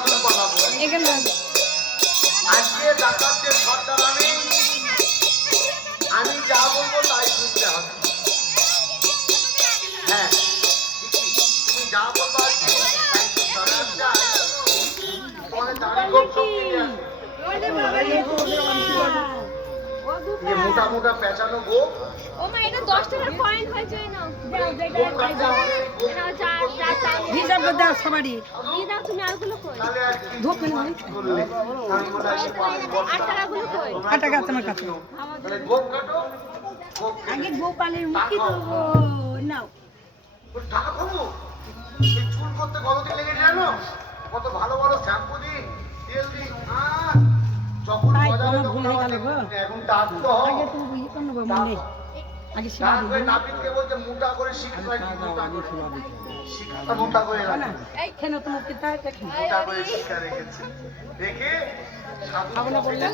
সাধুর কথা বলি। আজকে ডাকাতদের সর্দার আমি যা বলবো তাই শুনতে হবে। হ্যাঁ তুমি যা বলবা তাই শুনতে হবে। আচ্ছা তোমাদের দাঁড়িয়ে খুব শক্তি নিয়ে আসে। মোটা মোটা পেঁচানো গো। ও মা এটা 10 টাকার কয়েন হয়ে যায় না। হিসাব করে দাও সবারই। দিয়ে দাও তুমি আরগুলো কই? তাহলে আর কি ধোপ মানে করলে আমি মনে হয় সে পাঁচ 8 টাকাগুলো কই? 8 টাকা আছে আমার কাছে। তাহলে গোপ কাটো। গোপ আগে গোপালের মুখি দেবো। নাও। ওর টাকা খাবো। এই চুল করতে কতদিন লেগে জানো? কত ভালো ভালো শ্যাম্পু দিই, তেল দিই। যখন তাই গজাবে তোমার তখন ভুল হয়ে আমার গেল গো। এখন টাক তো হও। আগে তুমি বুঝি কোন নেবো মনে। আগে শিখা টাক দিই হয়ে নাপিতকে বলতে মোটা করে শিখতে হয়, মোটা করে শিখা মোটা করে না এই কেন তোমার পিতা এটা মোটা করে শিখা রেখেছে। দেখে সাধু খাবো না বললে